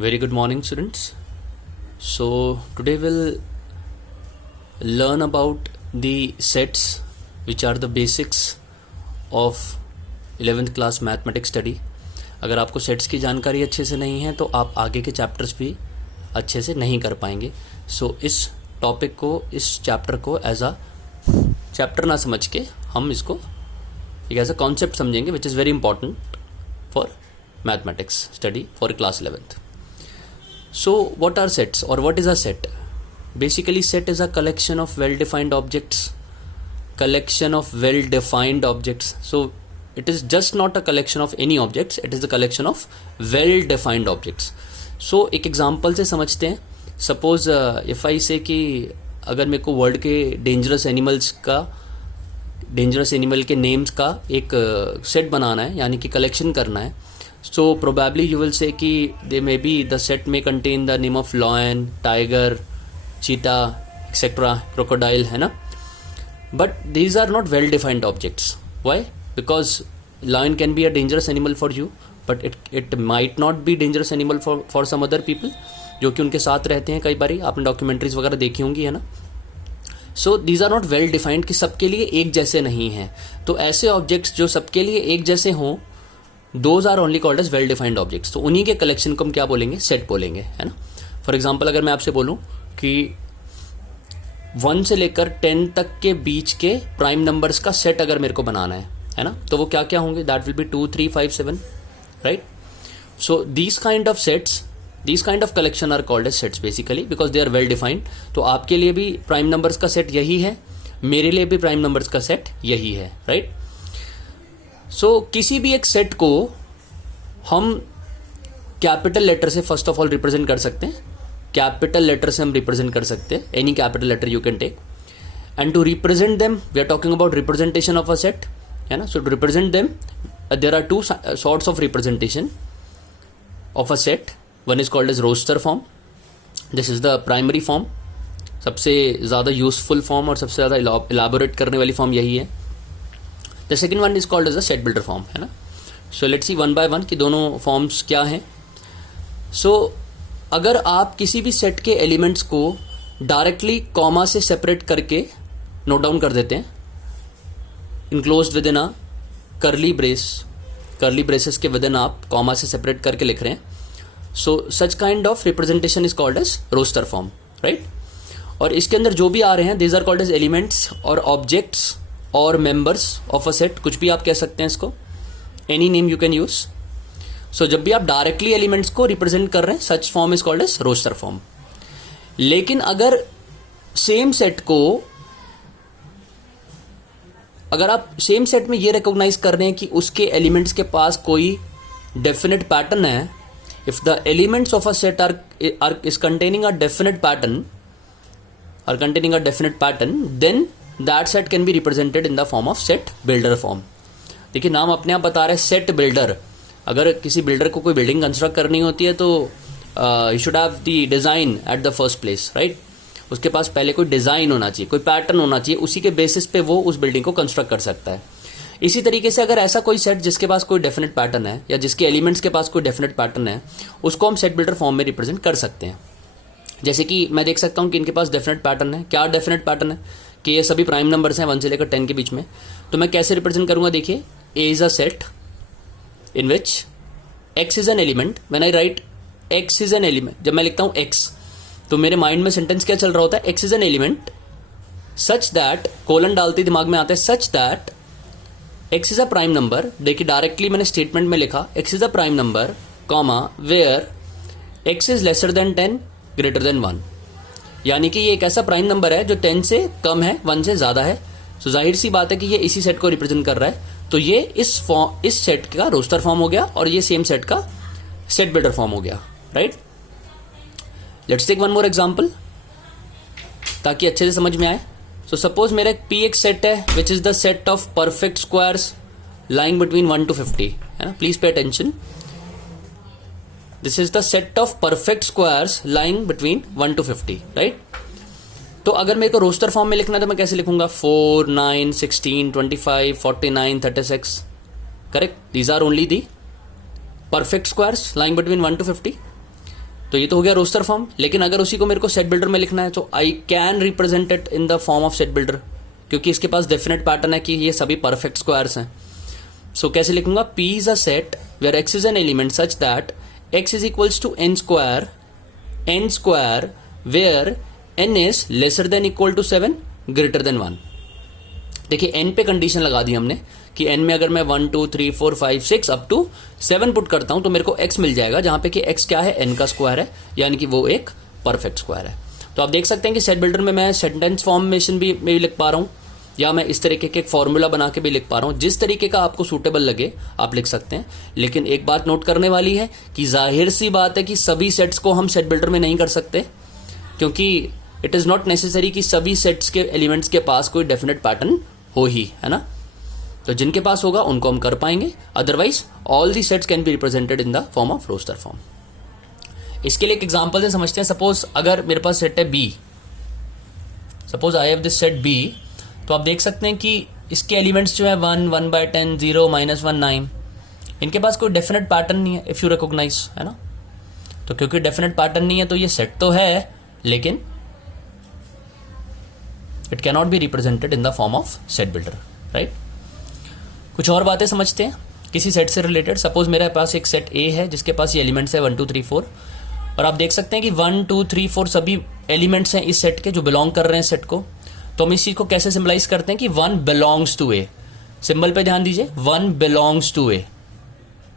Very good morning, students. So today we'll learn about the sets, which are the basics of 11th class mathematics study. अगर आपको sets की जानकारी अच्छे से नहीं है तो आप आगे के चैप्टर्स भी अच्छे से नहीं कर पाएंगे. सो इस टॉपिक को, इस चैप्टर को एज अ चैप्टर ना समझ के हम इसको एक एज अ कॉन्सेप्ट समझेंगे, which is very important for mathematics study for class 11th. So what are sets or what is a set? Basically set is a collection of well-defined objects. So it is just not a collection of any objects, it is a collection of well-defined objects. So एक example से समझते हैं. Suppose if I से कि अगर मेरे को world के डेंजरस एनिमल के नेम्स का एक सेट बनाना है, यानी कि कलेक्शन करना है. So probably you will say कि they may be the set may contain the name of lion, tiger, cheetah, etc., crocodile, है ना. But these are not well defined objects. Why? Because lion can be a dangerous animal for you, but it might not be dangerous animal for some other people, जो कि उनके साथ रहते हैं. कई बारी आपने डॉक्यूमेंट्रीज वगैरह देखी होंगी, है ना. So these are not well defined कि सबके लिए एक जैसे नहीं हैं. तो ऐसे ऑब्जेक्ट्स जो सबके लिए एक जैसे हों, those are only called as well defined objects. तो उन्हीं के कलेक्शन को हम क्या बोलेंगे? सेट बोलेंगे, है ना. फॉर एग्जाम्पल अगर मैं आपसे बोलूं कि 1 से लेकर 10 तक के बीच के प्राइम नंबर्स का सेट अगर मेरे को बनाना है ना, तो वो क्या क्या होंगे? That will be 2, 3, 5, 7, right. So these kind of collection are called as sets basically because they are well defined. तो आपके लिए भी प्राइम नंबर्स का सेट यही है, मेरे लिए भी प्राइम नंबर्स का सेट यही है, राइट. सो किसी भी एक सेट को हम कैपिटल लेटर से फर्स्ट ऑफ ऑल रिप्रेजेंट कर सकते हैं. कैपिटल लेटर से हम रिप्रेजेंट कर सकते हैं. Any capital letter you can take. And to represent them we are talking about representation of a set, है ना. So to represent them there are 2 sorts of representation of a set. One is called as roster form. This is the primary form, सबसे ज़्यादा useful form और सबसे ज़्यादा elaborate करने वाली form यही है. The second one is called as a set builder form, है ना. So let's see one by one कि दोनों फॉर्म्स क्या हैं. सो अगर आप किसी भी सेट के एलिमेंट्स को डायरेक्टली कॉमा से सेपरेट करके नोट डाउन कर देते हैं, enclosed within a curly braces के विद इन आप कॉमा से सेपरेट करके लिख रहे हैं, so such kind of representation is called as roster form, right. और इसके अंदर जो भी आ रहे हैं these are called as elements और ऑब्जेक्ट्स और मेंबर्स ऑफ अ सेट. कुछ भी आप कह सकते हैं इसको, any name you can use. So जब भी आप डायरेक्टली एलिमेंट्स को रिप्रेजेंट कर रहे हैं, such form is called as roster form. लेकिन अगर सेम सेट में ये रिकॉग्नाइज कर रहे हैं कि उसके एलिमेंट्स के पास कोई डेफिनेट पैटर्न है, if the elements of a set are containing a definite pattern, then that set can be represented in the form of set builder form. देखिए नाम अपने आप बता रहा है सेट बिल्डर. अगर किसी बिल्डर को कोई बिल्डिंग कंस्ट्रक्ट करनी होती है तो he should have the design at the first place, right. उसके पास पहले कोई डिज़ाइन होना चाहिए, कोई पैटर्न होना चाहिए, उसी के बेसिस पे वो उस बिल्डिंग को कंस्ट्रक्ट कर सकता है. इसी तरीके से अगर ऐसा कोई सेट जिसके पास कोई डेफिनेट पैटर्न है या जिसके एलिमेंट्स के पास कोई डेफिनेट पैटर्न है, उसको हम सेट बिल्डर फॉर्म में रिप्रेजेंट कर सकते हैं. जैसे कि मैं देख सकता हूँ कि इनके पास डेफिनेट पैटर्न है. क्या डेफिनेट पैटर्न है? कि ये सभी प्राइम नंबर्स हैं 1 से लेकर 10 के बीच में. तो मैं कैसे रिप्रेजेंट करूंगा? देखिए, A is a set in which X is an element. When I write X is an element, जब मैं लिखता हूं एक्स, तो मेरे माइंड में सेंटेंस क्या चल रहा होता है? X is an element such that, colon डालते दिमाग में आता है, such that X is a prime number. देखिए डायरेक्टली मैंने स्टेटमेंट में लिखा X is a prime number, comma where X is lesser than 10 greater than 1. यानी कि ये एक ऐसा प्राइम नंबर है जो 10 से कम है, 1 से ज्यादा है. सो जाहिर सी बात है कि ये इसी सेट को रिप्रेजेंट कर रहा है. तो ये इस सेट का रोस्टर फॉर्म हो गया और ये सेम सेट का सेट बिल्डर फॉर्म हो गया, right. Let's take one more example ताकि अच्छे से समझ में आए. सो सपोज मेरा एक पी एक सेट है which is the set of perfect squares lying between 1 to 50, है ना. Please pay attention. This is the set of perfect squares lying between 1 to 50, right? तो अगर मेरे को रोस्टर फॉर्म में लिखना है तो मैं कैसे लिखूंगा? 4, 9, 16, 25, 49, 36. Correct. These are only the perfect squares lying between 1 to 50. तो ये तो हो गया रोस्टर फॉर्म। लेकिन अगर उसी को मेरे को सेट बिल्डर में लिखना है तो I can represent it in the form of set builder, क्योंकि इसके पास डेफिनेट पैटर्न है कि ये सभी परफेक्ट स्क्वायर्स हैं। सो कैसे लिखूंगा, P is a set where X is an element such that X is equals to n square where n is lesser than equal to 7 greater than 1। देखिए n पे condition लगा दी हमने कि n में अगर मैं 1 2 3 4 5 6 अप टू 7 पुट करता हूं तो मेरे को x मिल जाएगा, जहां पे कि x क्या है, n का स्क्वायर है, यानी कि वो एक परफेक्ट स्क्वायर है। तो आप देख सकते हैं कि सेट बिल्डर में मैं सेंटेंस फॉर्मेशन भी लिख पा रहा हूं, या मैं इस तरीके के एक फॉर्मूला बना के भी लिख पा रहा हूं। जिस तरीके का आपको सूटेबल लगे आप लिख सकते हैं। लेकिन एक बात नोट करने वाली है कि जाहिर सी बात है कि सभी सेट्स को हम सेट बिल्डर में नहीं कर सकते, क्योंकि इट इज नॉट नेसेसरी कि सभी सेट्स के एलिमेंट्स के पास कोई डेफिनेट पैटर्न हो ही, है ना। तो जिनके पास होगा उनको हम कर पाएंगे, otherwise all the sets can be represented in the form of roster form. इसके लिए एक एग्जांपल से समझते हैं। सपोज अगर मेरे पास सेट है B, suppose I have this set B, तो आप देख सकते हैं कि इसके एलिमेंट्स जो है 1 1/10 0 -1 9, इनके पास कोई डेफिनेट पैटर्न नहीं है इफ यू रिकॉग्नाइज, है ना। तो क्योंकि डेफिनेट पैटर्न नहीं है तो ये सेट तो है, लेकिन it cannot be represented in the form of set builder, right. कुछ और बातें समझते हैं किसी सेट से रिलेटेड। सपोज मेरे पास एक सेट A है जिसके पास ये एलिमेंट्स है 1 2 3 4, और आप देख सकते हैं कि 1 2 3 4 सभी एलिमेंट्स हैं इस सेट के जो बिलोंग कर रहे हैं सेट को। तो हम इस चीज को कैसे सिंबलाइज करते हैं कि 1 बिलोंग्स टू A। सिंबल पे ध्यान दीजिए, 1 बिलोंग्स टू A।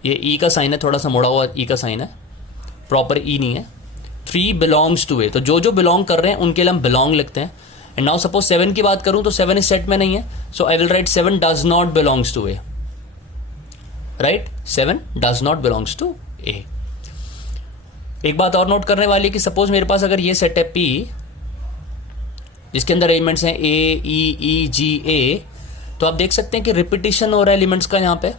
ये E का साइन है, थोड़ा सा मुड़ा हुआ E का साइन है, प्रॉपर E नहीं है। 3 बिलोंग्स टू A, तो जो जो बिलोंग कर रहे हैं उनके लिए हम बिलोंग लिखते हैं। एंड नाउ सपोज 7 की बात करूं तो 7 इस सेट में नहीं है, so I will write 7 does not belongs to A, right. 7 does not belongs to A। एक बात और नोट करने वाली है कि सपोज मेरे पास अगर ये सेट है P, जिसके अंदर एलिमेंट्स हैं A E E G A, तो आप देख सकते हैं कि रिपीटिशन हो रहा है एलिमेंट्स का यहाँ पे।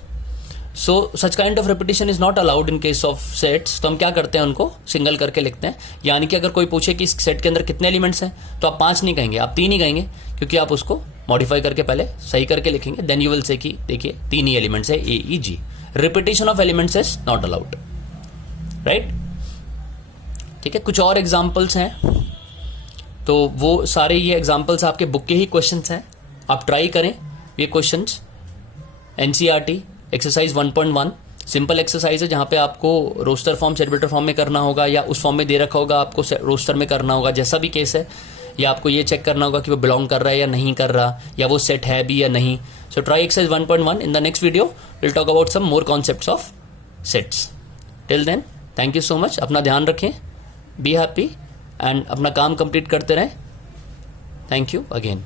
So such kind of repetition is not allowed in case of sets. तो हम क्या करते हैं, उनको सिंगल करके लिखते हैं। यानी कि अगर कोई पूछे कि इस सेट के अंदर कितने एलिमेंट्स हैं, तो आप 5 नहीं कहेंगे, आप 3 ही कहेंगे, क्योंकि आप उसको मॉडिफाई करके पहले सही करके लिखेंगे। देन यू विल से कि देखिए 3 ही एलिमेंट्स है A E G। Repetition of elements is not allowed, right. ठीक है, कुछ और एग्जाम्पल्स हैं, तो वो सारे ये एग्जाम्पल्स आपके बुक के ही क्वेश्चंस हैं। आप ट्राई करें ये questions. NCERT exercise 1.1 simple exercise है, जहां पे आपको roster form set builder form में करना होगा, या उस फॉर्म में दे रखा होगा आपको रोस्टर में करना होगा, जैसा भी केस है। या आपको ये चेक करना होगा कि वो बिलोंग कर रहा है या नहीं कर रहा, या वो सेट है भी या नहीं। So try exercise 1.1। In the next video will talk about some more concepts of sets. Till then thank you so much. अपना ध्यान रखें, बी हैप्पी एंड अपना काम कंप्लीट करते रहें। Thank you again.